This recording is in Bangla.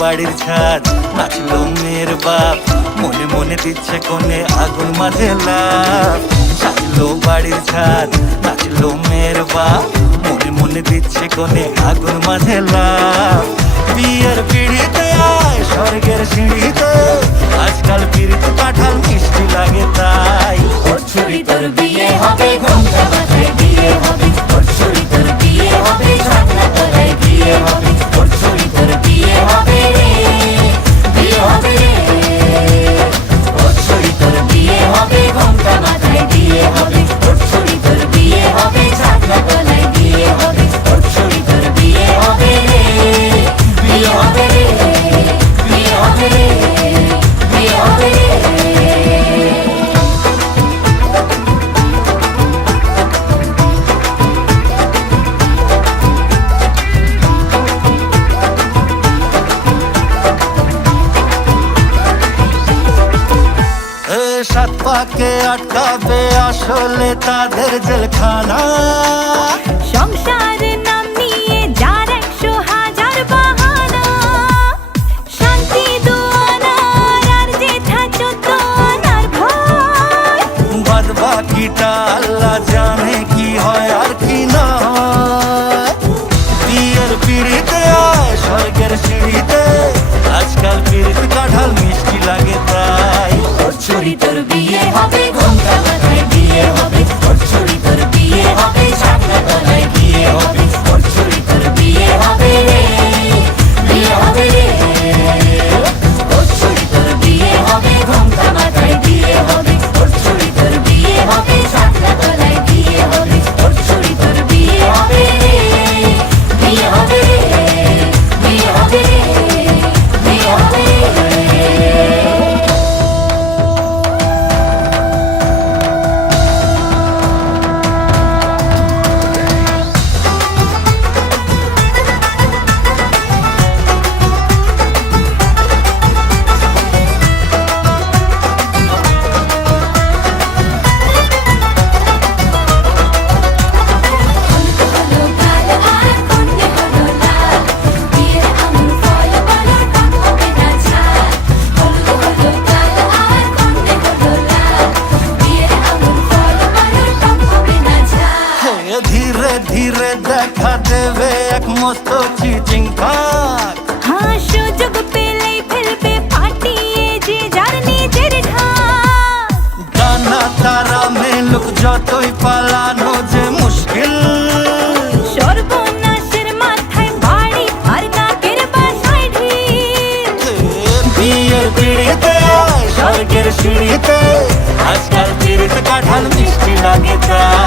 বাড়ির ছাদ, নাচলো মেয়ের বাপ, মনে মনে দিচ্ছে কোণে আগুন মাঝে লাভ। সাজলো বাড়ির ছাদ, নাচলো মেয়ের বাপ, মনে মনে দিচ্ছে কোণে আগুন মাঝে লাভ। বিয়ের পিড়িতে আয় স্বর্গের সিঁড়িতে, আজকাল পিড়িত কাঁঠাল মিষ্টি লাগে তাই। ওর ছুরি তোর বিয়ে হবে, ঘোমটা মাথায় বিয়ে হবে। ওর ছুরি তোর বিয়ে হবে, ছাতনা তলায় বিয়ে হবে। ওর ছুরি তোর বিয়ে হবে রে, বিয়ে হবে রে। ওর ছুরি তোর বিয়ে হবে, ঘোমটা মাথায় বিয়ে হবে। ওর ছুরি তোর বিয়ে হবে, ছাতনা তলায় বিয়ে হবে। ওর ছুরি তোর বিয়ে হবে রে, বিয়ে হবে রে, বিয়ে হবে রে, বিয়ে হবে রে। সাত পাকে আটকাবে আসলে তাদের জেলখানা। সংসার নাম নিয়ে যার 100,000 বাহানা, শান্তি দুয়ানার আর জেঠা 14 আনার ভয়। বাদ বাকিটা আল্লাহ জানে কি হয় আর কি না হয়। বিয়ের পিড়িতে আয় স্বর্গের সিঁড়িতে, আজকাল পিড়িতে কাঁঠাল মিষ্টি লাগে তাই। ওর ছুরি তোর বিয়ে হবে, ঘোমটা মাথায় বিয়ে হবে। ওর ছুরি তোর বিয়ে হবে, ছাতনা তলায় বিয়ে হবে। ওর ছুরি তোর বিয়ে হবে রে, বিয়ে হবে রে। ওর ছুরি তোর বিয়ে হবে, ঘোমটা মাথায় বিয়ে হবে। ওর ছুরি তোর বিয়ে হবে, ছাতনা তলায় বিয়ে হবে। ওর ছুরি তোর বিয়ে হবে রে, বিয়ে হবে রে, বিয়ে হবে রে, বিয়ে হবে রে। ধীরে ধীরে দেখা দেবে এক মস্ত চিচিং ফাঁক। হ্যাঁ, সুযোগ পেলেই ফেলবে ফাটিয়ে যে যার নিজের ঢাক। ডানা তারা মেলুক যতই পালানো যে মুশকিল। সর্বনাশের মাথায় বাড়ি আর কাকের বাসায় ঢিল। বিয়ের পিড়িতে আয় স্বর্গের সিঁড়িতে, আজকাল পিড়িতে কাঁঠাল মিষ্টি লাগে তাই।